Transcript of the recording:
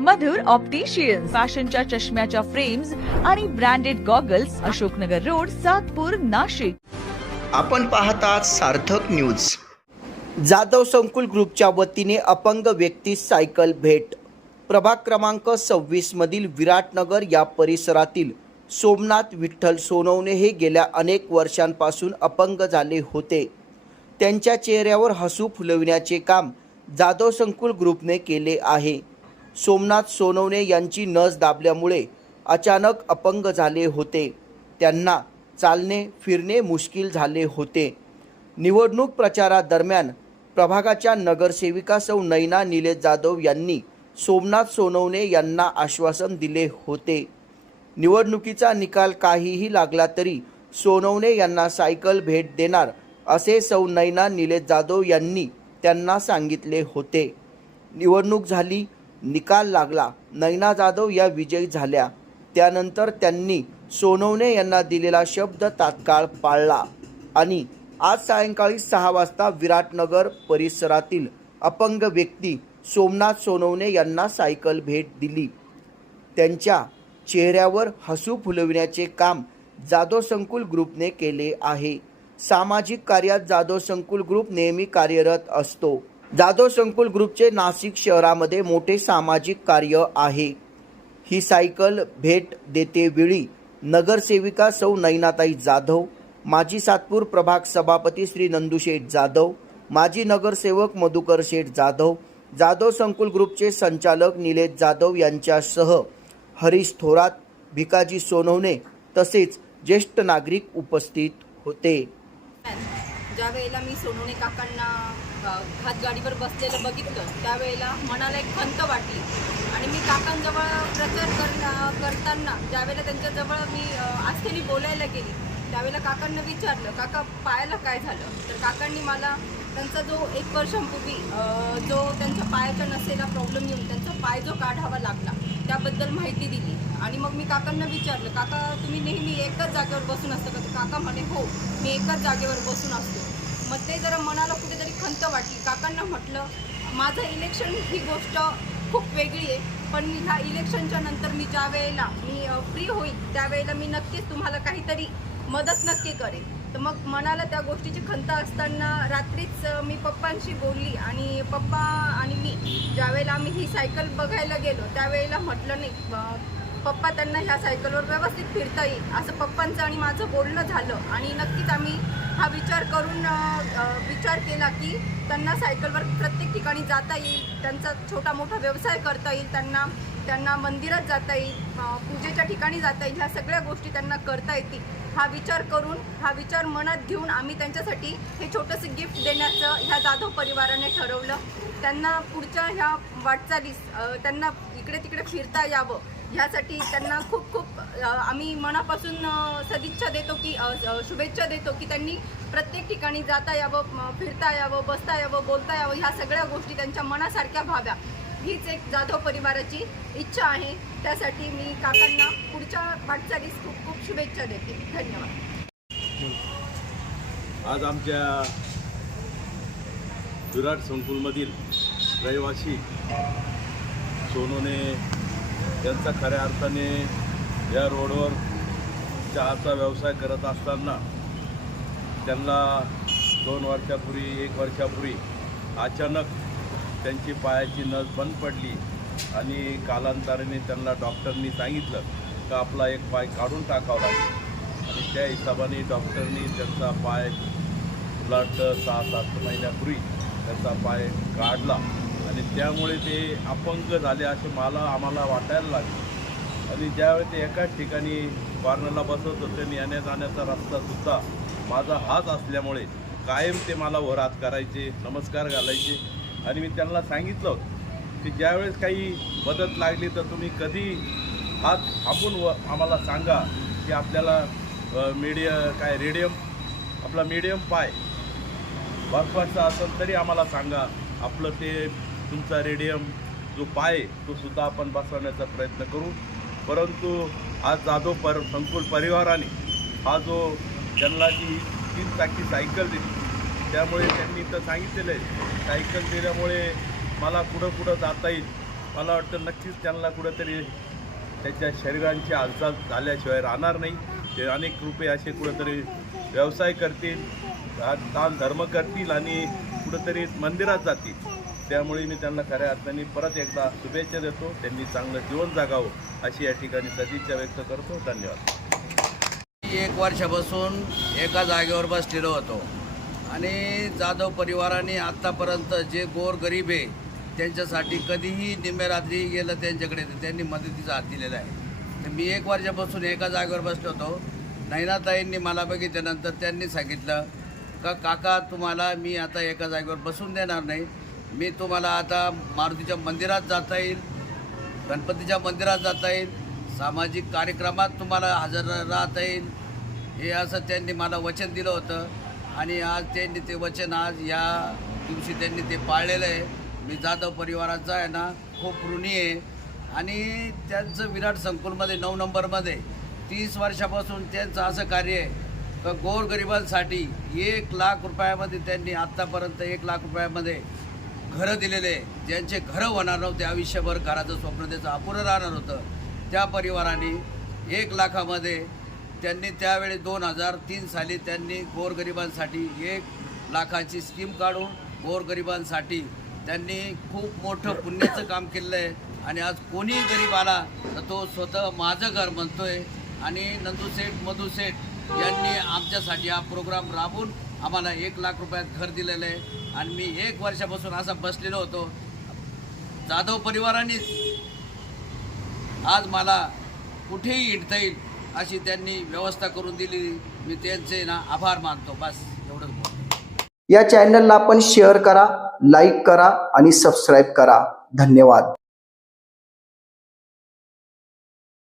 मधुर opticians, फॅशनच्या चष्म्याच्या frames आणि branded goggles, Ashoknagar road, Satpur, Nashik. आपण पाहतात सार्थक न्यूज. जाधव संकुल ग्रुपच्या वतीने अपंग व्यक्तीस सायकल भेट. प्रभाग क्रमांक 26 मधील विराटनगर या परिसरातील सोमनाथ विठ्ठल सोनवणे हे गेल्या अनेक वर्षांपासून अपंग झाले होते. त्यांच्या चेहऱ्यावर हसू फुलविण्याचे काम जाधव संकुल ग्रुपने केले आहे. सोमनाथ सोनवणे यांची नस दाबल्यामुळे अचानक अपंग झाले होते. त्यांना चालणे फिरणे मुश्किल झाले होते. निवडणूक प्रचारादरम्यान प्रभागाच्या नगरसेविका सौ नैना निलेश जाधव यांनी सोमनाथ सोनवणे यांना आश्वासन दिले होते. निवडणुकीचा निकाल काहीही लागला तरी सोनवणे यांना सायकल भेट देणार असे सौ नैना निलेश जाधव यांनी त्यांना सांगितले होते. निवडणूक झाली, निकाल लागला, नैना जाधव या विजयी झाल्या. त्यानंतर त्यांनी सोनवणे यांना दिलेला शब्द तात्काळ पाळला आणि आज सायंकाळी 6 वाजता विराटनगर परिसरातील अपंग व्यक्ती सोमनाथ सोनवणे यांना सायकल भेट दिली. त्यांच्या चेहऱ्यावर हसू फुलविण्याचे काम जाधव संकुल ग्रुपने केले आहे. सामाजिक कार्यात जाधव संकुल ग्रुप नेहमी कार्यरत असतो. जाधव संकुल ग्रुपचे नाशिक शहरामध्ये मोठे सामाजिक कार्य आहे. ही सायकल भेट देतेवेळी नगरसेविका सौ नैनाताई जाधव, माजी सातपूर प्रभाग सभापती श्री नंदुशेठ जाधव, माजी नगरसेवक मधुकर शेठ जाधव, जाधव संकुल ग्रुपचे संचालक निलेश जाधव यांच्यासह हरीश थोरात, भिकाजी सोनवणे तसेच ज्येष्ठ नागरिक उपस्थित होते. ज्या वेळेला मी सोनवणे काकांना हातगाडीवर बसलेलं बघितलं त्यावेळेला मनाला एक खंत वाटली आणि मी काकांजवळ प्रचार करताना ज्यावेळेला त्यांच्याजवळ मी आस्थेने बोलायला गेली त्यावेळेला काकांना विचारलं, काका पायाला काय झालं? तर काकांनी मला त्यांचा जो 1 वर्षांपूर्वी जो त्यांच्या पायाच्या नसेला प्रॉब्लेम येऊन त्यांचा पाय जो काढावा लागला त्याबद्दल माहिती दिली. आणि मग मी काकांना विचारलं, काका तुम्ही नेहमी एकच जागेवर बसून असता का? तर काका म्हणे हो, मी एकाच जागेवर बसून असतो. मग ते जरा मनाला कुठेतरी खंत वाटली. काकांना म्हटलं, माझं इलेक्शन ही गोष्ट खूप वेगळी आहे, पण ह्या इलेक्शनच्या नंतर मी ज्या वेळेला मी फ्री होईल त्यावेळेला मी नक्कीच तुम्हाला काहीतरी मदत नक्की करेन. तर मग मनाला त्या गोष्टीची खंत असताना रात्रीच मी पप्पांशी बोलली आणि पप्पा आणि मी ज्यावेळेला आम्ही ही सायकल बघायला गेलो त्यावेळेला म्हटलं नाही पप्पा त्यांना ह्या सायकलवर व्यवस्थित फिरता येईल असं पप्पांचं आणि माझं बोलणं झालं आणि नक्कीच आम्ही हा विचार करून विचार केला की त्यांना सायकलवर प्रत्येक ठिकाणी जाता येईल, त्यांचा छोटा मोठा व्यवसाय करता येईल, त्यांना मंदिरात जाता येईल, पूजेच्या ठिकाणी जाता येईल, ह्या सगळ्या गोष्टी त्यांना करता येतील. हा विचार मनात घेऊन आम्ही त्यांच्यासाठी हे छोटंसं गिफ्ट देण्याचं ह्या जाधव परिवाराने ठरवलं. त्यांना पुढच्या ह्या वाटचालीस त्यांना इकडे तिकडे फिरता यावं ह्यासाठी त्यांना खूप खूप आम्ही मनापासून सदिच्छा देतो की शुभेच्छा देतो की त्यांनी प्रत्येक ठिकाणी जाता यावं, फिरता यावं, बसता यावं, बोलता यावं, ह्या सगळ्या गोष्टी त्यांच्या मनासारख्या व्हाव्या हीच एक जाधव परिवाराची इच्छा आहे. त्यासाठी मी काकांना पुढच्या वाटचालीस खूप खूप शुभेच्छा देते. धन्यवाद. आज आमच्या विराट संकुलमधील रहिवासी सोनवणे यांचा खऱ्या अर्थाने या रोडवर चहाचा व्यवसाय करत असताना त्यांना 2 वर्षापूर्वी 1 वर्षापूर्वी अचानक त्यांची पायाची नस बंद पडली आणि कालांतराने त्यांना डॉक्टरनी सांगितलं की आपला एक पाय काढून टाकावा लागेल आणि त्या हिशोबाने डॉक्टरनी त्यांचा पाय उलट 6-7 महिन्यापूर्वी त्यांचा पाय काढला आणि त्यामुळे ते अपंग झाले असे आम्हाला वाटायला लागले. आणि ज्यावेळी ते एकाच ठिकाणी कॉर्नरला बसत होते आणि येण्या जाण्याचा रस्तासुद्धा माझा हात असल्यामुळे कायम ते मला वर हात करायचे, नमस्कार घालायचे. आणि मी त्यांना सांगितलं की ज्यावेळेस काही मदत लागली तर तुम्ही कधी हात थांबून आम्हाला सांगा की आपल्याला आपला मीडियम पाय बर्फाचा असेल तरी आम्हाला सांगा, आपलं ते तुमचा रेडियम जो पाय तो सुद्धा आपण बसवण्याचा प्रयत्न करू. परंतु आज जाधव संकुल परिवाराने हा जो त्यांना जी 3 चाकी सायकल दिली त्यामुळे त्यांनी तर सांगितलेलं आहे सायकल दिल्यामुळे मला कुठं जाता येईल. मला वाटतं नक्कीच त्यांना कुठंतरी त्याच्या शरीरांची हालचाल झाल्याशिवाय राहणार नाही. ते अनेक रुपये असे कुठंतरी व्यवसाय करतील, दान धर्म करतील आणि कुठंतरी मंदिरात जातील. त्यामुळे मी त्यांना खऱ्या अर्थाने परत एकदा शुभेच्छा देतो. त्यांनी चांगलं जीवन जगावं अशी या ठिकाणी सदिच्छा व्यक्त करतो. धन्यवाद. 1 वर्षापासून एका जागेवर बसलेलो होतो आणि जाधव परिवाराने आत्तापर्यंत जे गोरगरीब आहे त्यांच्यासाठी कधीही निम्म्या रात्री गेलं त्यांच्याकडे तर त्यांनी मदतीचा हात दिलेला आहे. तर मी 1 वर्षापासून एका जागेवर बसलो होतो. नैनाताईंनी मला बघितल्यानंतर त्यांनी सांगितलं का काका तुम्हाला मी आता एका जागेवर बसून देणार नाही, मी तुम्हाला आता मारुतीच्या मंदिरात जाता येईल, गणपतीच्या मंदिरात जाता येईल, सामाजिक कार्यक्रमात तुम्हाला हजर राहता येईल, हे असं त्यांनी मला वचन दिलं होतं. आणि आज त्यांनी ते वचन आज या दिवशी त्यांनी ते पाळलेलं आहे. मी जाधव परिवाराचा आहे ना खूप ऋणी आहे. आणि त्यांचं विराट संकुलमध्ये 9 नंबरमध्ये 30 वर्षापासून त्यांचं असं कार्य आहे का गोरगरिबांसाठी 1 लाख रुपयामध्ये त्यांनी आत्तापर्यंत 1 लाख रुपयामध्ये घरं दिलेले. ज्यांचे घरं होणार नव्हते, आयुष्यभर घराचं स्वप्न त्याचं अपुरं राहणार होतं, त्या परिवाराने 1 लाखामध्ये त्यांनी त्यावेळी 2003 साली त्यांनी गोरगरिबांसाठी 1 लाखाची स्कीम काढून गोरगरिबांसाठी त्यांनी खूप मोठं पुण्याचं काम केलं आहे. आणि आज कोणी गरीब आला तर तो स्वतः माझं घर म्हणतोय. आणि नंदूसेठ मधुसेठ यांनी आमच्यासाठी हा प्रोग्राम राबवून आम्हाला 1 लाख रुपयात घर दिलेलं आहे. आणि मी 1 वर्षापासून असा बसलेलो होतो. जाधव परिवारानेच आज मला कुठेही हिंडता येईल अशी त्यांनी व्यवस्था करून दिली. मी त्यांचे ना आभार मानतो. बस एवढंच बोलतो. या चॅनलला आपण शेअर करा, लाईक करा आणि सबस्क्राईब करा. धन्यवाद.